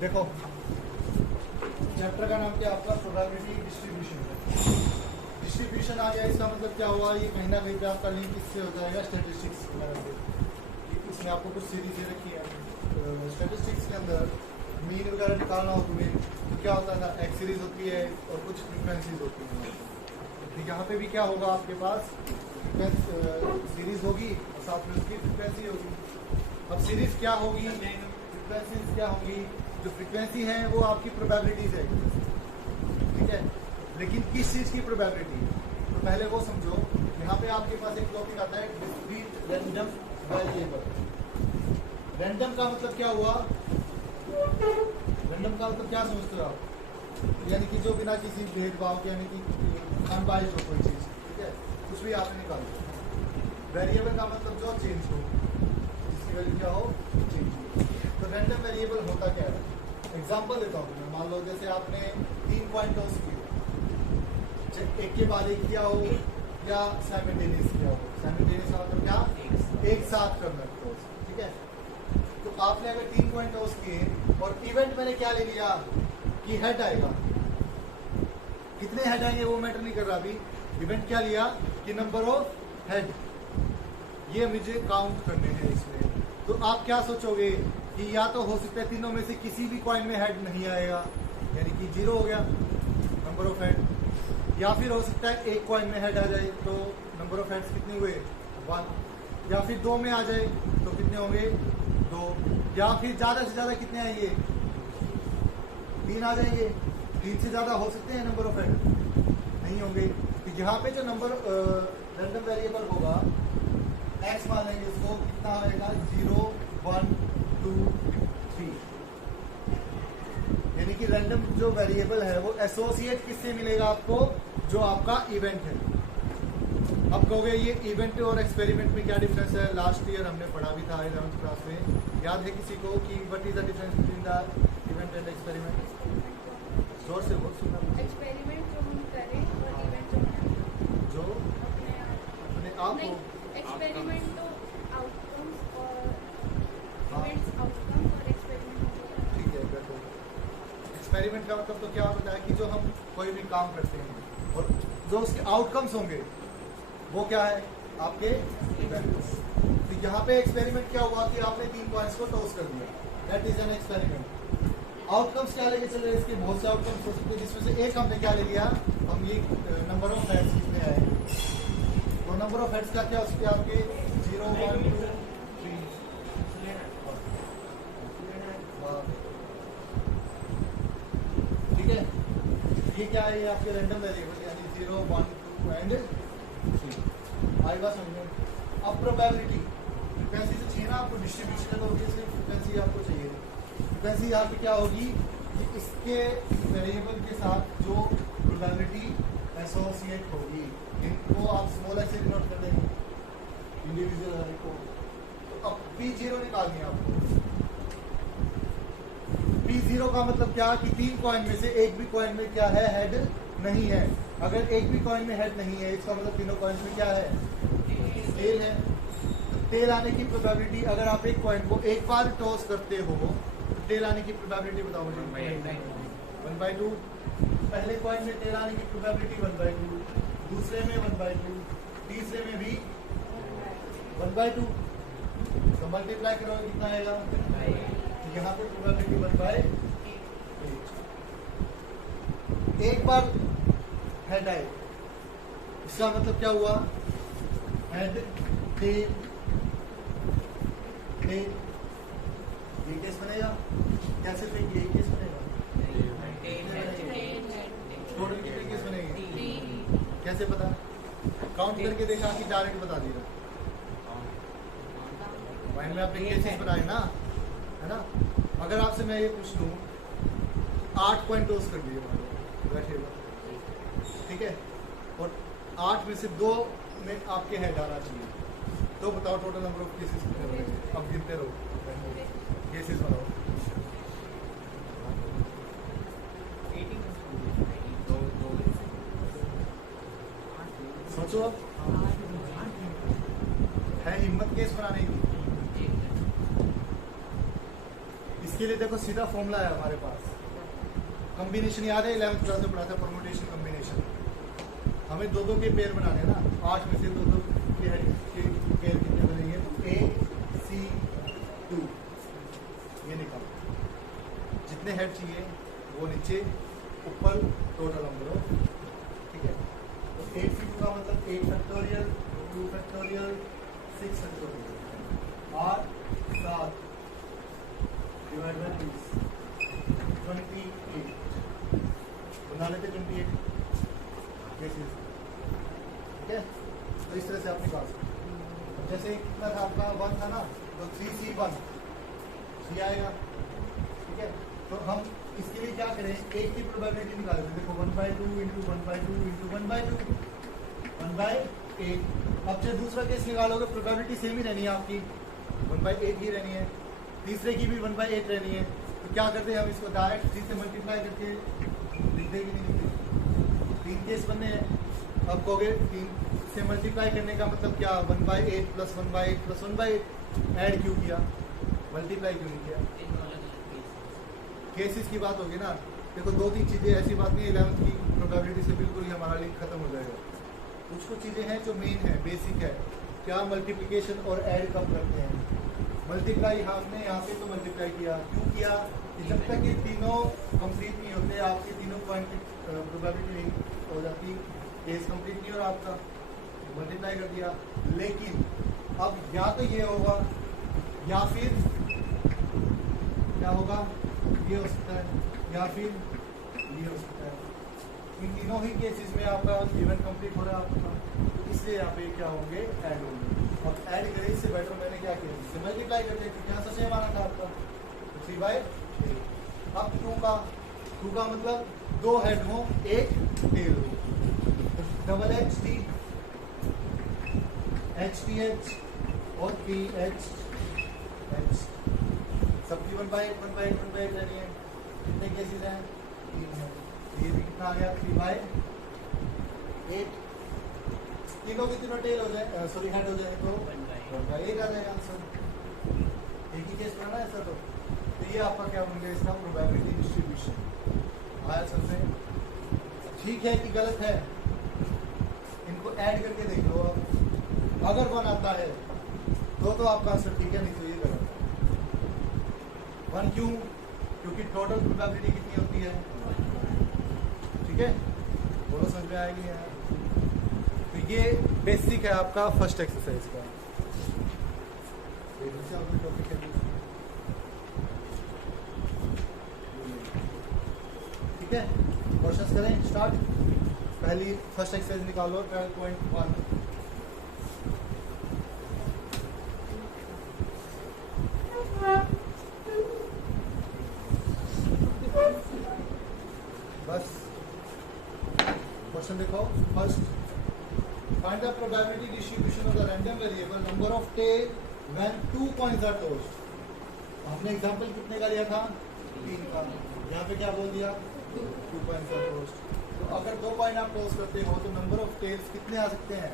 देखो चैप्टर का नाम क्या आपका प्रोबेबिलिटी डिस्ट्रीब्यूशन है। डिस्ट्रीब्यूशन आ गया, इसका मतलब क्या हुआ, ये कहीं ना कहीं पे आपका लिंक इससे हो जाएगा स्टैटिस्टिक्स वगैरह से। इसमें आपको कुछ सीरीज रखी है, स्टैटिस्टिक्स के अंदर मीन वगैरह निकालना हो तुम्हें तो क्या होता है ना, एक सीरीज होती है और कुछ फ्रिक्वेंसीज होती हैं। तो यहाँ पे भी क्या होगा, आपके पास सीरीज होगी और साथ में उसकी फ्रिक्वेंसी होगी। अब सीरीज क्या होगी, फ्रिक्वेंसीज क्या होगी, जो फ्रिक्वेंसी है वो आपकी प्रोबेबिलिटीज है, ठीक है। लेकिन किस चीज की प्रोबेबिलिटी, तो पहले वो समझो। यहाँ पे आपके पास एक टॉपिक आता है डिस्क्रीट रैंडम वेरिएबल। रैंडम का मतलब क्या हुआ, रैंडम का मतलब क्या समझते हो आप, यानी कि जो बिना किसी भेदभाव के, यानी कि अनबाइज्ड हो कोई चीज, ठीक है, कुछ भी आपने निकाल दिया। वेरिएबल का मतलब जो चेंज हो, जिसकी वैल्यू क्या हो, चेंज हो। तो रैंडम वेरिएबल होता क्या है, एग्जांपल देता हूँ मैं। मान लो जैसे आपने 3 पॉइंट टॉस किए, एक के बाद एक किया हो या साइमल्टेनियस किया हो। साइमल्टेनियस का मतलब क्या, एक साथ करना टॉस, ठीक है। तो आपने अगर 3 पॉइंट टॉस किए और इवेंट मैंने क्या ले लिया कि हेड आएगा, कितने हेड आएंगे वो मैटर नहीं कर रहा अभी। इवेंट क्या लिया कि नंबर ऑफ हेड, ये मुझे काउंट करने हैं इसमें। तो आप क्या सोचोगे कि या तो हो सकता है तीनों में से किसी भी कॉइन में हेड नहीं आएगा, यानी कि 0 हो गया नंबर ऑफ हेड, या फिर हो सकता है एक कॉइन में हेड आ जाए तो नंबर ऑफ हेड्स कितने हुए, 1, या फिर 2 में आ जाए तो कितने होंगे, 2, या फिर ज्यादा से ज्यादा कितने आएंगे, 3 आ जाएंगे। 3 से ज्यादा हो सकते हैं नंबर ऑफ हेड, नहीं होंगे। तो यहाँ पे जो नंबर रैंडम वेरिएबल होगा, एक्स मान लेंगे इसको, कितना आएगा, 0, 1, 2, 3। यानी कि रैंडम जो वेरिएबल है वो एसोसिएट किससे मिलेगा आपको, जो आपका इवेंट है। अब कहोगे ये इवेंट और एक्सपेरिमेंट में क्या डिफरेंस है, लास्ट ईयर हमने पढ़ा भी था 11th क्लास में, याद है किसी को कि what is the difference between the event and experiment. जोर से बोल, सुना। एक्सपेरिमेंट जो हम करें और इवेंट जो अपने आप को, एक्सपेरिमेंट तो आउटकम्स और इवेंट्स आउटकम्स और एक्सपेरिमेंट, ठीक है। एक्सपेरिमेंट का मतलब तो क्या होता है कि जो हम कोई भी काम करते हैं और जो उसके आउटकम्स होंगे वो क्या है, आपके इवेंट्स। तो यहाँ पे एक्सपेरिमेंट क्या हुआ कि आपने 3 पॉइंट्स को टॉस कर दिया, that is an experiment. Outcomes क्या लेके चल रहे हैं, इसके बहुत से आउटकम्स हो सकते हैं, जिसमें से एक हमने क्या ले लिया, हम ये नंबर ऑफ हेड्स कितने आए, तो नंबर ऑफ हेड्स का क्या हो सकते हैं आपके 0, 1, 2, 3। ठीक है, ये क्या है, ये आपके रैंडम वेरिएबल, यानी 0, 1, 2 एंड 3 आएगा समझ में। अब प्रोबेबिलिटी, फ्रिक्वेंसी से चाहिए ना आपको, डिस्ट्रीब्यूशन है तो ऑब्वियसली फ्रिक्वेंसी आपको चाहिए। फ्रिक्वेंसी यहाँ पे क्या होगी कि इसके वेरिएबल के साथ जो प्रोबेबिलिटी एसोसिएट होगी, इनको आप स्मॉल ऐसे डिनोट कर देंगे इंडिविजुअल को। तो अब P0 निकालनी है आपको। P0 का मतलब क्या कि 3 कॉइन में से एक भी कॉइन में क्या है, हेड नहीं है। अगर एक भी कॉइन में हेड नहीं है, इसका मतलब तीनों कॉइन में क्या है, टेल है। तो टेल आने की प्रोबेबिलिटी, अगर आप एक कॉइन को एक बार टॉस करते हो तो टेल आने की प्रोबेबिलिटी बताओ मुझे। 1/2। पहले कॉइन में टेल आने की प्रोबेबिलिटी 1/2, दूसरे में 1/2, तीसरे में भी 1/2। तो मल्टीप्लाई करोगे कितना आएगा, यहाँ पे प्रोबेबिलिटी 1/8। एक बार हेड आए, इसका मतलब क्या हुआ, हेड टेल टेल, ये केस बनेगा, क्या सिर्फ एक यही केस बनेगा, टोटल कितने केस बनेंगे, कैसे पता, काउंट करके देखा कि डायरेक्ट बता दिया, माइंड में आपने केसेस बनाए ना, है ना। अगर आपसे मैं ये पूछ लूँ 8 पॉइंट टॉस कर दिए बैठेगा, ठीक है, और 8 में से 2 में आपके हेड आना चाहिए, तो बताओ टोटल नंबर ऑफ केसेस कितने बनेंगे। अब गिनते रहो, केसेस बनाओ। सोचो अब, है हिम्मत केस बनाने की। इसके लिए देखो सीधा फॉर्मूला है हमारे पास, कॉम्बिनेशन याद है 11th क्लास में पढ़ा था, परमुटेशन कॉम्बिनेशन। हमें दो दो के पेयर बनाने हैं ना, 8 में से दो दो के पेयर कितने बनेंगे, तो AC2 ये निकालो, जितने हेड चाहिए वो नीचे, ऊपर टोटल नंबर हो, ठीक है। तो 8C2 का मतलब 8 factorial, 2 factorial, 6 factorial, 8 7 divide by 30, 28 बना लेते 28 केसेस, ठीक है। तो इस तरह से आप निकाल सकते। जैसे कितना था आपका 1 था ना, तो 3C1 C आएगा, ठीक है। तो हम इसके लिए क्या करें, एक की प्रोबेबिलिटी निकालेंगे। देखो 1/2 इंटू 1/2 इंटू 1/2 1/8। अब जब दूसरा केस निकालोगे प्रोबेबिलिटी सेम ही रहनी है आपकी, 1/8 ही रहनी है, तीसरे की भी 1/8 रहनी है। तो क्या करते हैं हम इसको डायरेक्ट 3 से मल्टीप्लाई करके लिख देंगे, नहीं लिखते, 3 केस बनने हैं। अब कहोगे 3 से मल्टीप्लाई करने का मतलब क्या, 1/8 प्लस 1/8 प्लस 1/8 ऐड क्यों किया, मल्टीप्लाई क्यों नहीं किया, केसेस की बात होगी ना। देखो 2-3 चीज़ें, ऐसी बात नहीं है 11th की प्रोबेबिलिटी से बिल्कुल ही हमारा लिंक खत्म हो जाएगा। कुछ चीज़ें हैं जो मेन है, बेसिक है, क्या मल्टीप्लिकेशन और ऐड कब करते हैं। मल्टीप्लाई हमने यहाँ पे तो मल्टीप्लाई किया, क्यों किया, कि जब तक ये तीनों कंप्लीट नहीं होते आपके तीनों पॉइंट की प्रोबेबिलिटी नहीं हो जाती, केस कंप्लीट नहीं हो रहा आपका, मल्टीप्लाई कर दिया। लेकिन अब या तो ये होगा या फिर क्या होगा, ये हो सकता है, या फिर ये हो सकता है। इन तीनों ही केसेस में आपका इवेंट कंप्लीट हो रहा है आपका, तो इसलिए यहाँ पे क्या होंगे, ऐड होंगे। और ऐड करें इससे बेटर मैंने क्या किया, इससे मल्टीप्लाई करते हैं, क्योंकि यहाँ से सेम आना था आपका, 3/8। अब 2 का मतलब 2 हेड हो 1 टेल हो, डबल HT HTH और PHH, सबकी 1/8 रहनी है। कितने केसेस हैं, 3 है। ये भी कितना आ गया, 3/8। तीनों की तीनों टेल हो जाए, सॉरी हेड हो जाए तो 1/8 आ जाएगा आंसर। एक ही केस बनाना है ऐसा। तो ये आपका क्या बन गया, इसका प्रोबेबिलिटी डिस्ट्रीब्यूशन आया समझ में। ठीक है कि गलत है, इनको ऐड करके देख लो। अगर 1 आता है तो आपका आंसर ठीक है, नहीं तो ये गलत है। 1 क्यों, क्योंकि टोटल प्रोबेबिलिटी कितनी होती है, ठीक है, बोलो समझ में आएगी यार। तो ये बेसिक है आपका फर्स्ट एक्सरसाइज का। टॉपिक है, ठीक है। क्वेश्चंस करें स्टार्ट। पहली फर्स्ट एक्सरसाइज निकालो 12.1। बस क्वेश्चन देखो। First, find the probability distribution of the random variable number of tail when 2 coins are tossed. हमने एग्जांपल कितने का लिया था, 3 का। यहाँ पे क्या बोल दिया, 2 कॉइंस आर टॉस्ड। तो अगर 2 कॉइन आप टॉस करते हो तो नंबर ऑफ टेल्स कितने आ सकते हैं,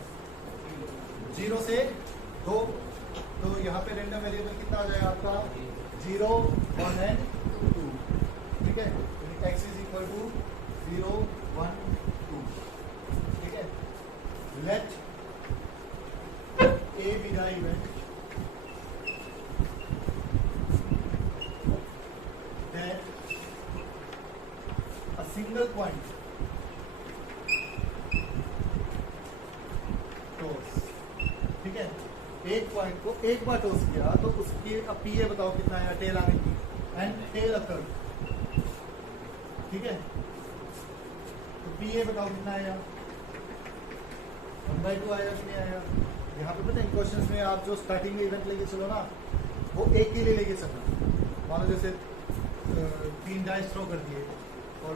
0 से 2। तो यहाँ पे रैंडम वेरिएबल कितना आ जाएगा आपका, 0, 1 एंड 2, ठीक है। x इज इक्वल टू 0, 1, 2, ठीक है। Let A be the event that a single point toss, ठीक है। एक पॉइंट को एक बार टॉस किया तो उसकी अब पी ए बताओ कितना आया, टेल आने की, एंड टेल अकर, ठीक है। तो पी ए बताओ कितना आया, 1/2 आया कि नहीं आया। यहाँ पे पता है क्वेश्चंस में आप जो स्टार्टिंग में इवेंट लेके चलो ना, वो एक के लिए लेके चलना। मान लो जैसे 3 डाइस थ्रो कर दिए, और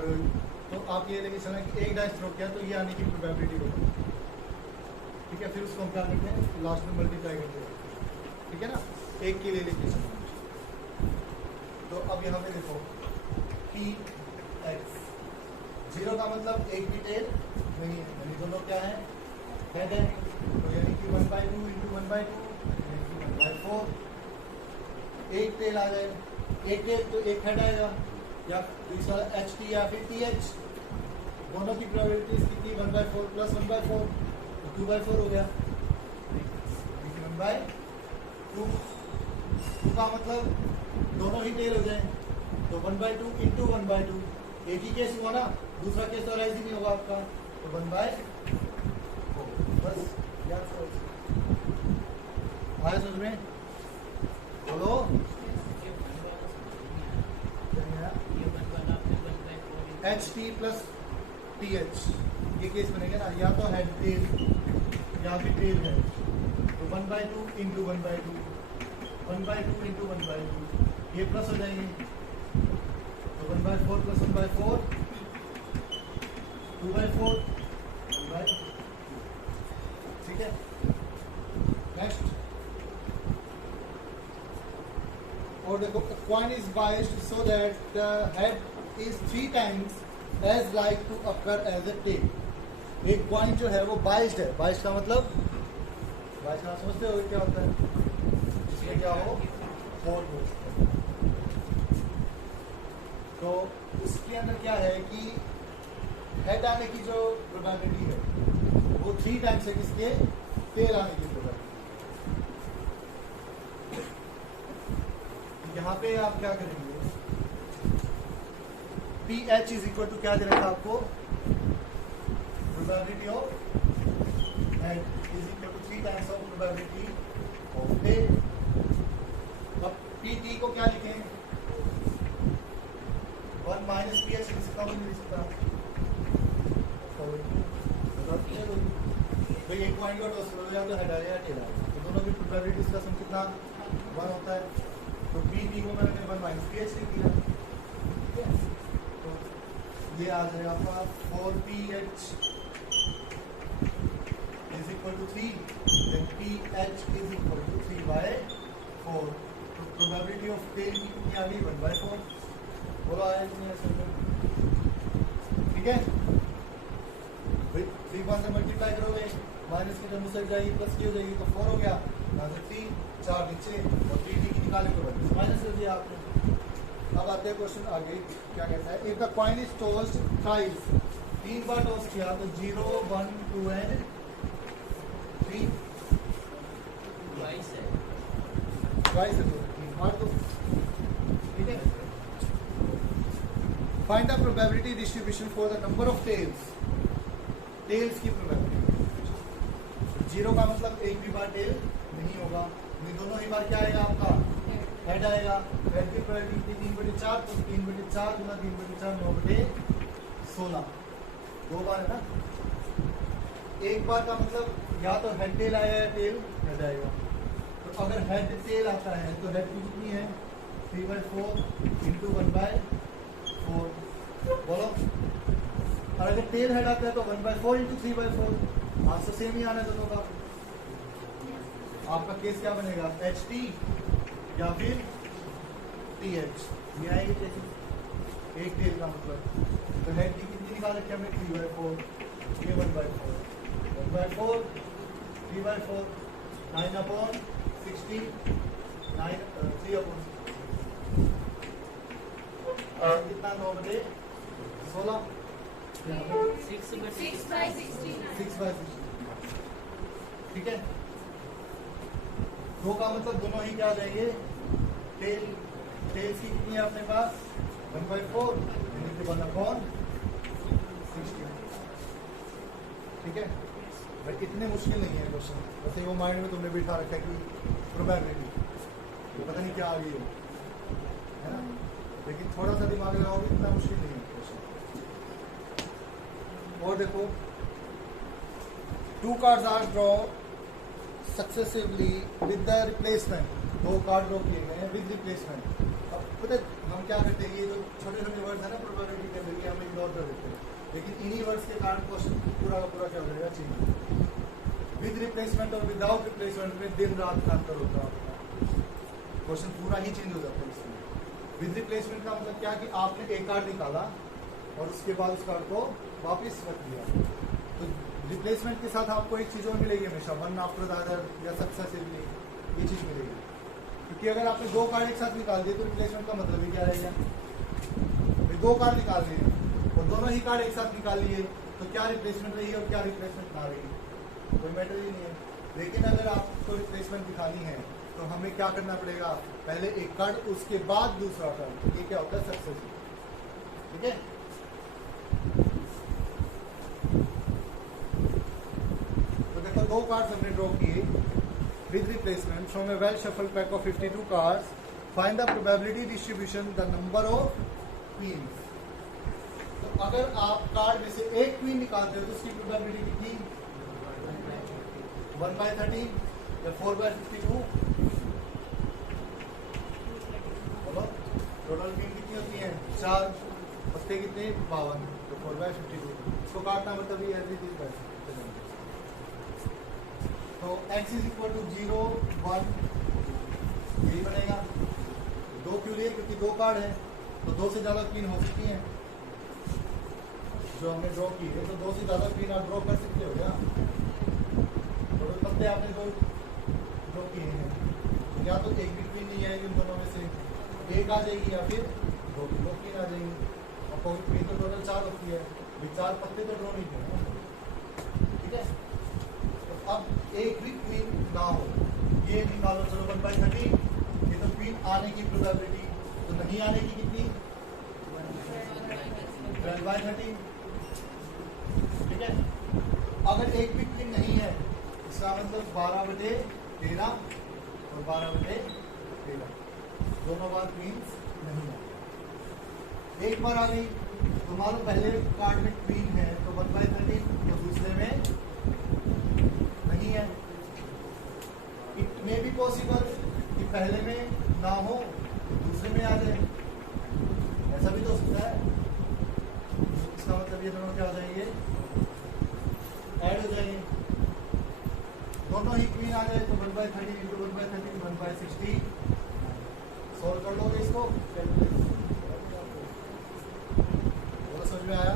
तो आप ये लेके चलना कि 1 डाइस थ्रो किया तो ये आने की प्रोबेबिलिटी होगी, ठीक है। फिर उसको हम क्या करते हैं, लास्ट में मल्टीप्लाई करते हैं, ठीक है ना, एक के लिए लेके चलना। तो अब यहाँ पे देखो PX, 0 का मतलब एक भी टेल नहीं है, यानी दोनों क्या है, हेड है। तो यानी कि 1/2 इंटू 1/2 यानी कि 1/4, एक टेल आ जाए। एक टेल तो एक हेड आएगा, या दूसरा एच टी या फिर टी एच, दोनों की प्रोबेबिलिटीज कितनी 1/4 प्लस 1/4 तो 2/4 हो गया, 1/2 का मतलब दोनों ही टेल हो जाए तो 1/2 इंटू 1/2, एक ही केस हुआ ना, दूसरा केस तो राइज ही नहीं होगा आपका, तो 1/4 बस याद करो। आया समझ में? बोलो H T plus T H, ये केस बनेगा ना, या तो हेड टेल या फिर टेल है, तो 1/2 इंटू 1/2, 1/2 इंटू 1/2, ये प्लस हो जाएंगे तो 1/4 प्लस 1/4 2/4, ठीक है। नेक्स्ट, और देखो coin is biased so that the head is 3 times as like to occur as a tail। एक कॉइन जो है वो बाइस्ड है, बाइस्ड का मतलब, बाइस्ड का समझते हो क्या होता है, इसमें क्या हो 4 हो, तो उसके अंदर क्या है कि हेड आने की जो प्रोबेबिलिटी है वो 3 times है किसके, टेल आने की प्रोबेबिलिटी। यहाँ पे आप क्या करेंगे, P H is equal to क्या दे रखा आपको, probability of head is equal to 3 times of probability of tail. अब पी टी को क्या लिखें, 1 माइनस पी एच लिख सकता हूँ, नहीं लिख सकता, भाई एक पॉइंट का टॉस करो, या तो हेड आएगा या टेल आएगा, तो दोनों की प्रोबेबिलिटीज का सम कितना 1 होता है, तो पी टी को मैंने 1 माइनस पी एच लिख दिया, ठीक है। तो ये आ जाएगा आपका 4ph is equal to 3, then ph is equal to 3/4, तो प्रोबेबिलिटी ऑफ टेल की कितनी आ गई 1/4, बोलो आया नहीं ऐसे, ठीक है। 3 से मल्टीप्लाई करोगे, माइनस की टर्म साइड जाएगी, प्लस की हो जाएगी, तो 4 हो गया, यहाँ से 3 4 नीचे, और 3 की निकाले को माइनस कर दिया आपने। अब आते हैं क्वेश्चन आगे, क्या कहता है, if the coin is tossed thrice, 3 bar toss किया तो 0 1 2 एंड 3 ट्वाइस है, तो 3 बार तो, ठीक है। Find the probability distribution for the number of tails, tails की प्रोबेबिलिटी। 0 का मतलब एक भी बार टेल नहीं होगा, दोनों ही बार क्या आएगा आपका, हेड आएगा, हेड की प्रोबेबिलिटी 3/4, तो 3/4 गुना 3/4 9/16, 2 बार है ना। एक बार का मतलब या तो हेड टेल आएगा या टेल हेड आएगा, तो अगर हेड टेल आता है तो हेड की कितनी है 3/4 इंटू 1/4, बोलो, और अगर टेल हेड आता है तो 1/4 इंटू 3/4, आंसर सेम ही आना है दोनों का। आपका केस क्या बनेगा, एच टी या फिर टी एच, ये आएगी जैसे एक टेल का मतलब, तो हेड की कितनी निकाल रखी हमने 3/4, ये 1/4, 1/4 3/4 9/16, 3/16, कितना 9/16, 6/16, ठीक है। 2 का मतलब दोनों ही क्या देंगे, टेल, टेल्स की कितनी है अपने पास 1/4 1/16, ठीक है भाई, इतने मुश्किल नहीं है क्वेश्चन, वैसे वो माइंड में तुमने बिठा रखा है कि प्रोबेबिलिटी, तो पता नहीं क्या आ गई है ना, लेकिन थोड़ा सा दिमाग लगाओगे इतना मुश्किल नहीं है क्वेश्चन। और देखो 2 cards are draw successively with the replacement, 2 card draw किए गए हैं विद रिप्लेसमेंट। अब पता है हम क्या करते हैं, ये जो छोटे छोटे वर्ड्स है ना प्रोबेबिलिटी के अंदर, ये हम इग्नोर कर देते हैं, लेकिन इन्हीं वर्ड्स के कारण क्वेश्चन पूरा का पूरा क्या हो जाएगा, चेंज। विद रिप्लेसमेंट और विदाउट रिप्लेसमेंट में दिन रात का अंतर होता है, क्वेश्चन पूरा ही चेंज हो जाता है इसमें। विद रिप्लेसमेंट का मतलब क्या कि आपने एक कार्ड निकाला और उसके बाद उस कार्ड को वापिस रख दिया, तो रिप्लेसमेंट के साथ आपको एक चीज़ और मिलेगी हमेशा, 1 आफ्टर द अदर या सक्सेसिवली, ये चीज़ मिलेगी। क्योंकि अगर आपने दो कार्ड एक साथ निकाल दिए तो रिप्लेसमेंट का मतलब ही क्या रहेगा, भाई दो कार्ड निकाल लिए और दोनों ही कार्ड एक साथ निकाल लिए तो क्या रिप्लेसमेंट रही और क्या रिप्लेसमेंट ना रही, कोई मैटर ही नहीं है। लेकिन अगर आपको रिप्लेसमेंट दिखानी है तो हमें क्या करना पड़ेगा, पहले एक कार्ड उसके बाद दूसरा कार्ड, तो ये क्या होता है सक्सेस, ठीक है। तो देखो दो कार्ड्स हमने ड्रॉ किए with replacement from a well shuffle pack of 52 cards, find the probability distribution the number of queens. तो अगर आप कार्ड में से एक क्वीन निकालते हो तो उसकी प्रोबेबिलिटी कितनी, 1/30 या 4/52, बोलो टोटल क्वीन कितनी होती है 4, पत्ते कितने 52, तो 4/52 इसको काटना मतलब ये एवरीथिंग कर सकते हैं। तो x इज इक्वल टू 0 1 यही बनेगा। दो क्यों लिए, क्योंकि दो कार्ड है तो दो से ज्यादा क्वीन हो सकती है जो हमने ड्रॉ की है, तो दो से ज्यादा क्वीन आप ड्रॉ कर सकते हो क्या, टोटल पत्ते आपने दो ड्रॉ किए हैं, या तो एक भी क्वीन नहीं आएगी उन दोनों में से, एक आ जाएगी या फिर दो क्वीन आ जाएंगी, और कोई क्वीन तो टोटल 4 होती है, 4 पत्ते तो ड्रॉ नहीं किए, ठीक है। तो अब एक भी क्वीन ना हो, ये निकालो, चलो 1/30, ये तो क्वीन आने की प्रोबेबिलिटी, तो नहीं आने की कितनी 12/30, ठीक है। अगर एक भी क्वीन नहीं है इसका मतलब 12/13 और 12/13, दोनों बार क्वींस नहीं है। एक बार आ गई तो मान लो पहले कार्ड में क्वीन है तो 1/30 तो दूसरे में नहीं है। इट मे बी पॉसिबल कि पहले में ना हो दूसरे में आ जाए, ऐसा भी तो हो सकता है। इसका मतलब ये दोनों क्या हो जाएंगे, ऐड हो जाएंगे, दोनों ही क्वीन आ जाए तो 1/30 इंटू 1/30 1/60, सॉल्व कर लोगे इसको, बोलो समझ में आया।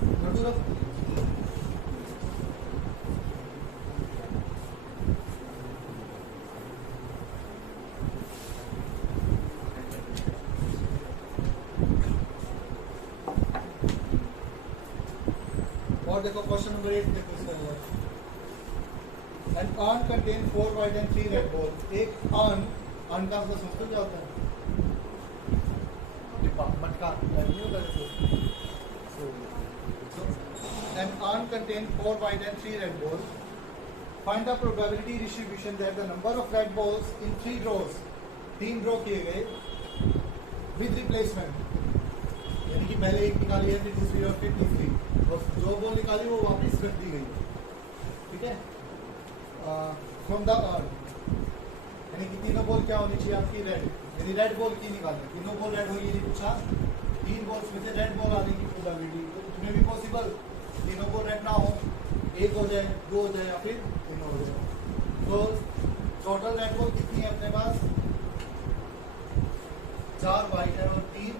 कर दो रब। और देखो क्वेश्चन नंबर 8 देखो इसका जवाब। An urn contains 4 white and 3 red balls. एक urn का मतलब समझते हो क्या होता है, डिब्बा मटका नहीं होता जैसे। An urn contains 4 white and 3 red balls. Find the probability distribution that the number of red balls in 3 draws, 3 draw किए गए with replacement, यानी कि पहले एक निकाली है फिर दूसरी और फिर तीसरी, और जो बॉल निकाली वो वापस रख दी गई, ठीक है। फ्रॉम द अर्न, यानी कि तीनों बॉल क्या होनी चाहिए आपकी रेड, यानी रेड बॉल की निकालनी, तीनों बॉल रेड होगी नहीं पूछा, 3 बॉल्स में से रेड बॉल आने की प्रोबेबिलिटी, तो उसमें भी पॉसिबल तीनों बॉल रेड ना हो, एक हो जाए, 2 हो जाए या फिर 3 हो जाए। तो टोटल रेड बॉल कितनी है अपने पास, 4 वाइट है और 3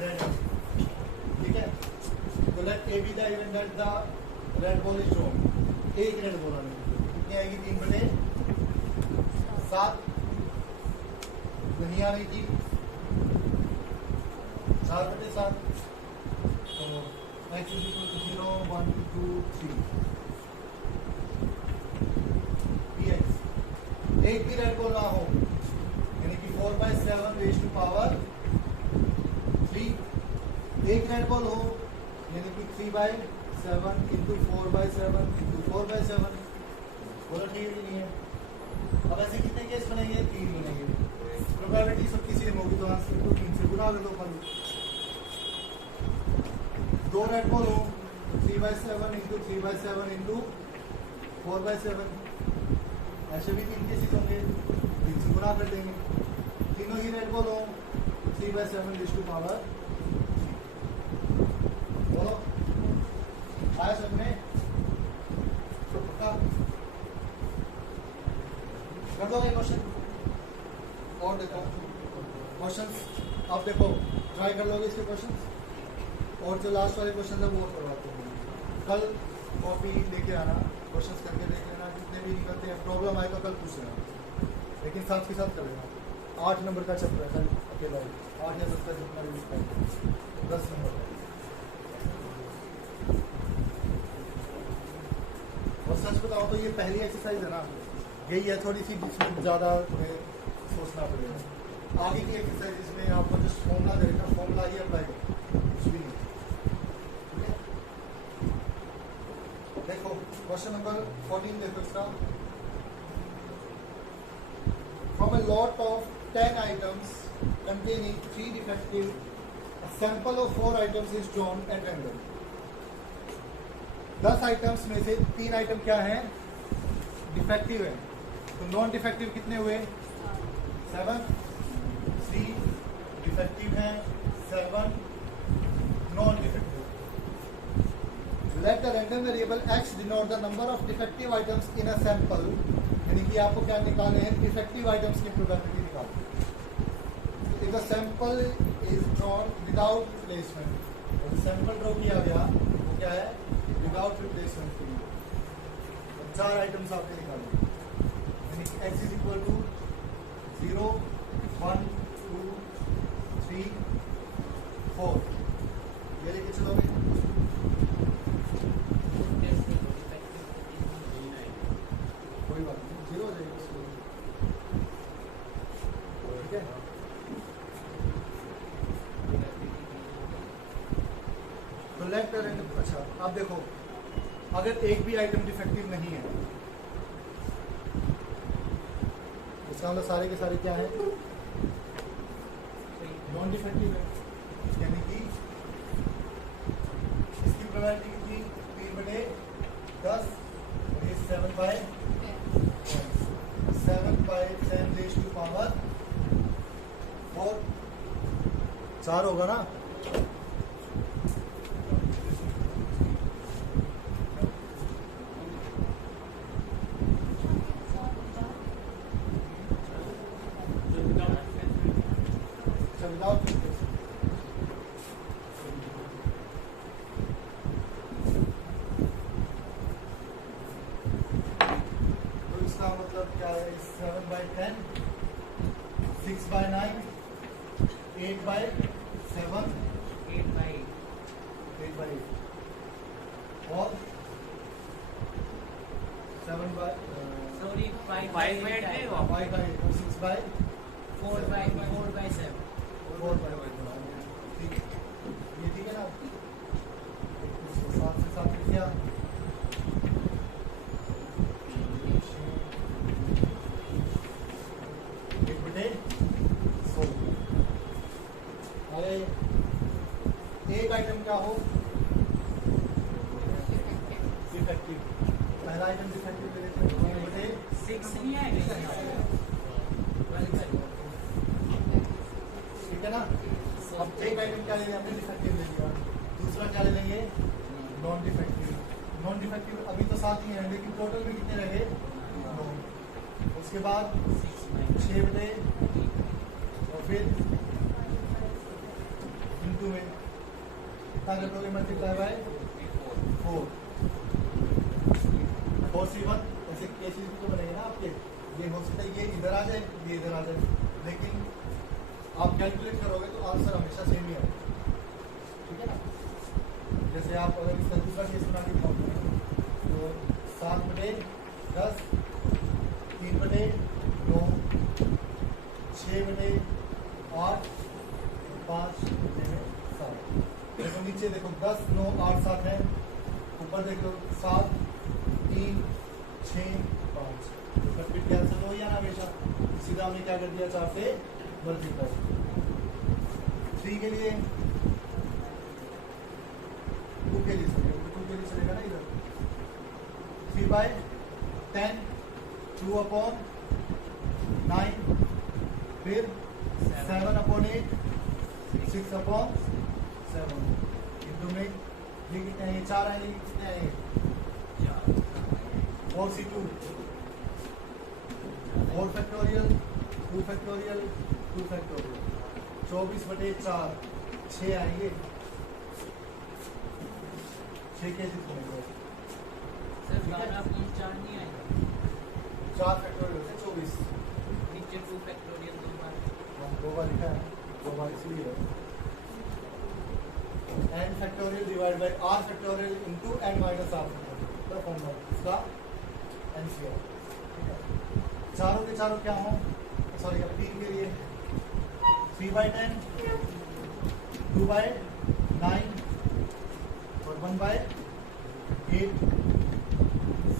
रेड है, ठीक है। तो let A be the event that the red ball is drawn, एक रेड बॉल आने कितनी आएगी, 3/7, नहीं आ रही थी 4/7, तो x is equal to 0 1 2 3 px। एक भी रेड बॉल ना हो यानी कि 4/7 रेज़ टू पावर 3, एक रेड बॉल हो यानी कि 3/7 इंटू 4/7 इंटू 4/7, बोलो ठीक है नहीं है। अब ऐसे कितने केस बनेंगे, 3 बनेंगे, प्रोबेबिलिटी सबकी सेम होगी तो आंसर को 3 से गुना कर दो खाली। 2 रेड बॉल हो 3/7 इंटू 3/7 इंटू 4/7, ऐसे भी 3 केसेस होंगे, 3 से गुना कर देंगे। तीनों ही रेड बॉल हो 3/7 रेज़ टू पावर, बोलो आया सब में, कर दो ये क्वेश्चन। और देखो क्वेश्चन अब देखो ट्राई कर लोगे इसके क्वेश्चन, और जो लास्ट वाले क्वेश्चन है वो करवाते हैं। कल कॉपी लेके आना। क्वेश्चंस करके देख लेना, जितने भी निकलते हैं प्रॉब्लम आएगा कल पूछ लेना, लेकिन साथ के साथ कर लेना। 8 नंबर का चैप्टर है कल अकेला ही, 8 या 10 का जितना भी है 10 नंबर का। और सच बताओ तो ये पहली एक्सरसाइज है ना, यही है, थोड़ी सी इसमें ज़्यादा तुम्हें सोचना पड़ेगा। आगे की एक्सरसाइज इसमें आपको जस्ट फॉर्मूला देगा, फॉर्मूला ही अप्लाई करो, कुछ भी नहीं। ठीक है, देखो क्वेश्चन नंबर 14 देखो इसका। From a lot of 10 items containing 3 defective, a sample of 4 items is drawn at random. 10 items में से 3 आइटम क्या हैं, डिफेक्टिव है, तो नॉन डिफेक्टिव कितने हुए 7, 3 डिफेक्टिव हैं, 7 non defective. Let the random variable x denote the number of defective items in a sample, यानी कि आपको क्या निकालने हैं, डिफेक्टिव आइटम्स की प्रोबेबिलिटी निकालनी है। If the sample is drawn without replacement, sample draw किया गया वो क्या है, विदाउट रिप्लेसमेंट के लिए 4 आइटम्स आपने निकाले, यानी कि x इज इक्वल टू 0, 1, 2, 3, 4, ये लेके चलोगे। कोई बात नहीं, 0 हो जाएगा, ठीक है। तो लेफ्ट रैंडम, अच्छा अब देखो, अगर एक भी आइटम डिफेक्टिव नहीं है, इसका मतलब सारे के सारे क्या है, नॉन डिफेक्टिव है, यानी कि इसकी प्रोबेबिलिटी कितनी, 3/10, और ये 7/10 रेज़ टू पावर 4, 4 होगा ना। मतलब क्या है, 7/10, 6/9, 8/7, 8/8 और 7/5/8 और 6/4/7, 4/7, ठीक है, ये ठीक है ना। इसको 7 से 7 किया, एक आइटम क्या हो, डिफेक्टिव, पहला आइटम डिफेक्टिव ले लेते हैं, 6 नहीं है, ठीक है ना। अब एक आइटम क्या ले लिया हमने, डिफेक्टिव ले लिया, दूसरा क्या ले लेंगे, नॉन डिफेक्टिव। नॉन डिफेक्टिव अभी तो 7 ही है, लेकिन टोटल में कितने रहे, 9। उसके बाद 6/, और फिर इंटू में कितना कर दोगे, मल्टीप्लाई बाय 4, 4C1, ऐसे केसेस भी तो बनेंगे ना आपके, ये हो सकता है ये इधर आ जाए, ये इधर आ जाए, लेकिन आप कैलकुलेट करोगे तो आंसर हमेशा सेम ही आएगा, ठीक है ना। जैसे आप अगर इसका दूसरा केस बना के दिखाओगे तो 7/10, 3/9, 6/8, 5/7। देखो नीचे देखो 10, 9, 8, 7 है, ऊपर देखो 7, 3, 6, 5, तो फिर कैंसिल हो गया ना हमेशा, सीधा हमने क्या कर दिया, 4 से मल्टीप्लाई। 3 के लिए, 2 के लिए चलेगा ना इधर, 3/10, 2/9, फिर 7/8, 6/7, इंटू में ये कितने हैं, 4 है, ये कितने हैं, 4C2, 4 फैक्टोरियल, 2 फैक्टोरियल, 2 फैक्टोरियल, 24/4, 6 आएंगे, 6 कैसे बनेगा, सर 12.4 नहीं आएगा 4 फैक्टोरियल होते हैं 24। नीचे 2 फैक्टोरियल 2 बार हाँ, 2 बार लिखा है, 2 बार इसलिए है। n factorial divide by r factorial into n minus r factorial का फॉर्मूला इसका NCR। ठीक है, चारों के चारों क्या हों, सॉरी अब 3 के लिए 3/10, 2/9 और 1/8,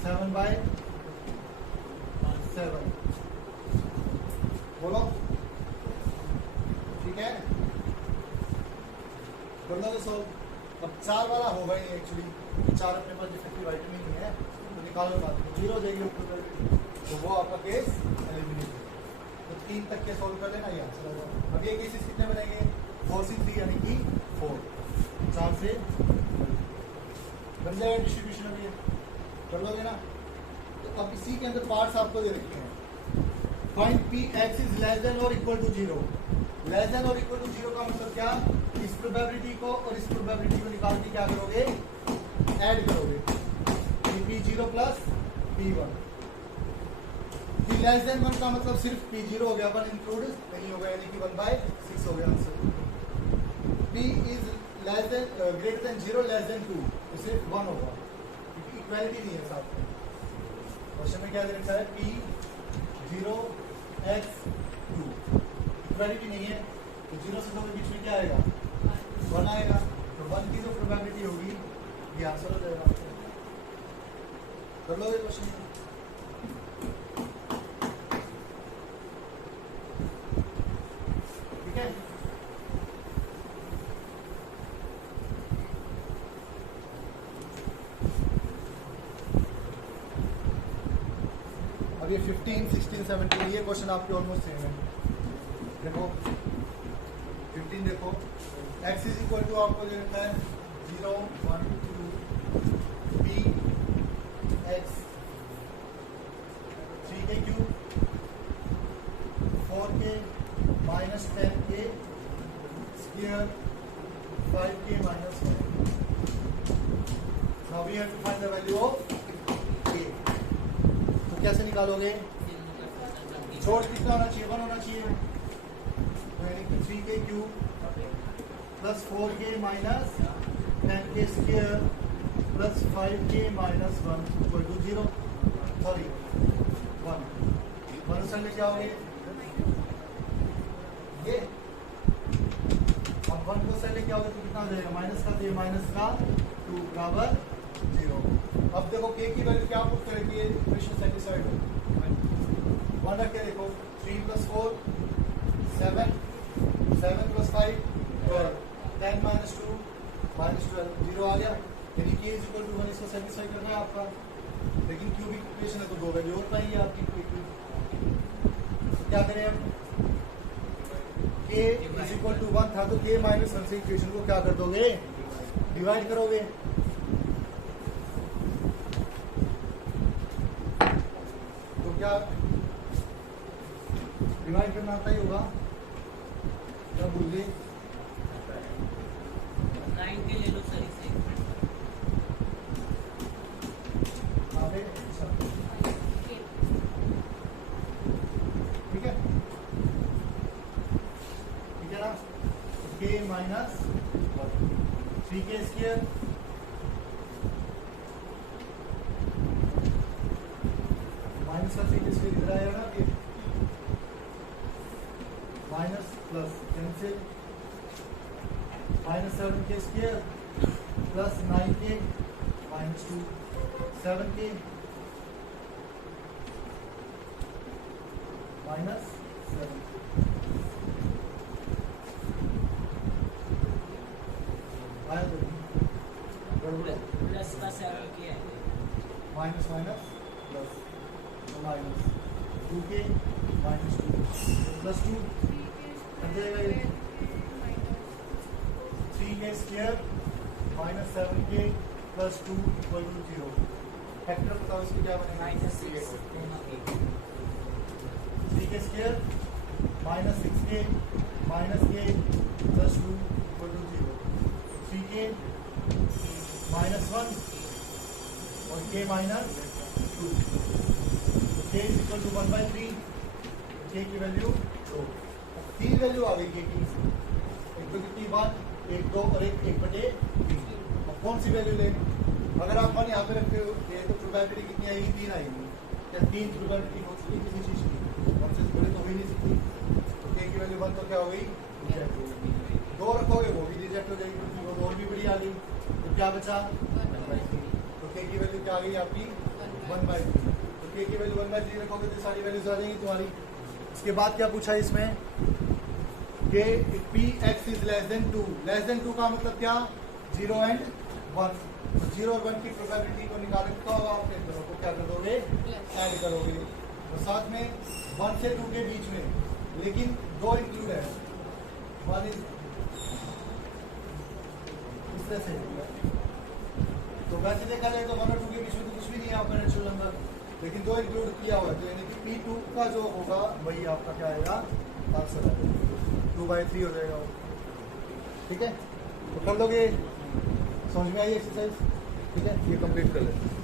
7/7। बोलो ठीक है, कर लो सॉल्व। अब 4 वाला होगा ही एक्चुअली, 4 अपने पास डिफेक्टिव आइटम ही नहीं है तो निकालो बात, 0 जाएगी ऊपर, तो वो आपका केस एलिमिनेट है। तो 3 तक के सॉल्व कर लेना, ये आंसर आ जाएगा। अब ये केसेस कितने बनेंगे, 4C3 यानी कि 4, 4 से बन जाएगा डिस्ट्रीब्यूशन। अब ये कर लोगे ना, तो अब इसी के अंदर पार्ट्स आपको दे रखे हैं। Find Px is less than और इक्वल टू 0। लेस देन और इक्वल टू 0 का मतलब क्या, इस प्रोबेबिलिटी को और इस प्रोबेबिलिटी को निकाल के क्या करोगे, ऐड करोगे, P0 plus P1। Less than 1 का मतलब सिर्फ P0 हो गया, 1 इंक्लूड नहीं होगा, यानी कि 1/6 हो गया answer. P is less than greater than 0 less than 2 तो सिर्फ 1 होगा, क्योंकि इक्वालिटी नहीं है साथ में। क्वेश्चन में क्या दे रखा है, P0x2 इक्वालिटी नहीं है, तो 0 से 2 के बीच में क्या आएगा, 1 आएगा, तो 1 की जो प्रोबेबिलिटी होगी ये आंसर हो जाएगा। कर लोगे क्वेश्चन, ठीक है। अब ये 15, 16, 17 ये क्वेश्चन आपके ऑलमोस्ट सेम है। देखो 15 देखो, x इज इक्वल टू आपको दे रखा है 0, 1, 2 Px 3k cube 4k minus 10k square 5k minus 1। Now we have to find the value of k। तो कैसे निकालोगे, छोड़ कितना होना चाहिए, 1 होना चाहिए, तो यानी कि 3k cube plus 4k minus 10k square plus 5k minus 1 equal to 0, sorry 1 से लेके आओगे ये, अब 1 को से लेके आओगे तो कितना हो जाएगा, माइनस का, तो ये माइनस का 2 बराबर 0। अब देखो k की वैल्यू क्या पुट करेगी, इक्वेशन सेटिस्फाइड हो 1 रख के देखो, 3 प्लस 4 7, 7 प्लस 5 12, 10 माइनस 2 माइनस 12, 0 आ गया, यानी कि इज इक्वल टू 1 इसको सेटिस्फाई करना है आपका। लेकिन क्यूबिक इक्वेशन है तो 2 वैल्यू और पाएंगे आपकी क्विकली। तो क्या करें अब, k इज इक्वल टू 1 था तो k माइनस 1 से इक्वेशन को क्या कर दोगे, डिवाइड करोगे। तो क्या डिवाइड करना आता ही होगा, क्या भूल गए, 9 के ले लो सर इसे, अच्छा ठीक है, ठीक है ना, k minus 3k square minus का 3k स्क्वायर इधर आएगा ना, ये minus plus cancel, minus 7k square plus 9k minus 2 7k minus 7 आया तो गड़बड़, प्लस का 7 किया है, minus minus plus minus 2k minus 2 plus 2 कर जाएगा ये 3k square minus 7k plus 2 equal to 0। Factor बताओ इसको क्या बनेगा, -6 3k square minus 6k minus k plus 2 equal to 0। 3k minus 1 और k minus 2, k is equal to 1/3, k की value 2, 3 value आ गई k की, एक तो कितनी 1, 1 2 और एक 1/3। अब कौन सी वैल्यू लें? अगर आप 1 यहाँ पे रखते हो तो प्रोबेबिलिटी कितनी आएगी? 3 आएगी। क्या 3 प्रोबेबिलिटी हो चुकी किसी चीज की? 1 से बड़े तो हो ही नहीं सकती। तो k की वैल्यू 1 तो क्या हो गई? 2 रखोगे वो भी रिजेक्ट हो जाएगी, क्योंकि वो और भी बड़ी आ गई। तो क्या बचा? 1/3। तो k की वैल्यू क्या आ गई आपकी? 1/3। तो k की वैल्यू 1/3 रखोगे तो सारी वैल्यूज आ जाएंगी तुम्हारी। इसके बाद क्या पूछा है इसमें? कि px is less than 2। Less than 2 का मतलब क्या? 0 एंड 1। तो 0 और 1 की प्रोबेबिलिटी को निकालें तो आप को क्या कर दोगे? ऐड करोगे। और साथ में 1 से 2 के बीच में, लेकिन 2 इंक्लूड है, 1 इज इस तरह से। तो वैसे देखा जाए तो 1 और 2 के बीच में तो कुछ भी नहीं है आपका नेचुरल नंबर, लेकिन 2 इंक्लूड किया हुआ है, तो यानी कि P2 का जो होगा वही आपका क्या आएगा? आंसर आएगा, 2/3 हो जाएगा वो। ठीक है, तो कर लोगे? समझ में आई एक्सरसाइज? ठीक है, ये कंप्लीट कर लेते हैं।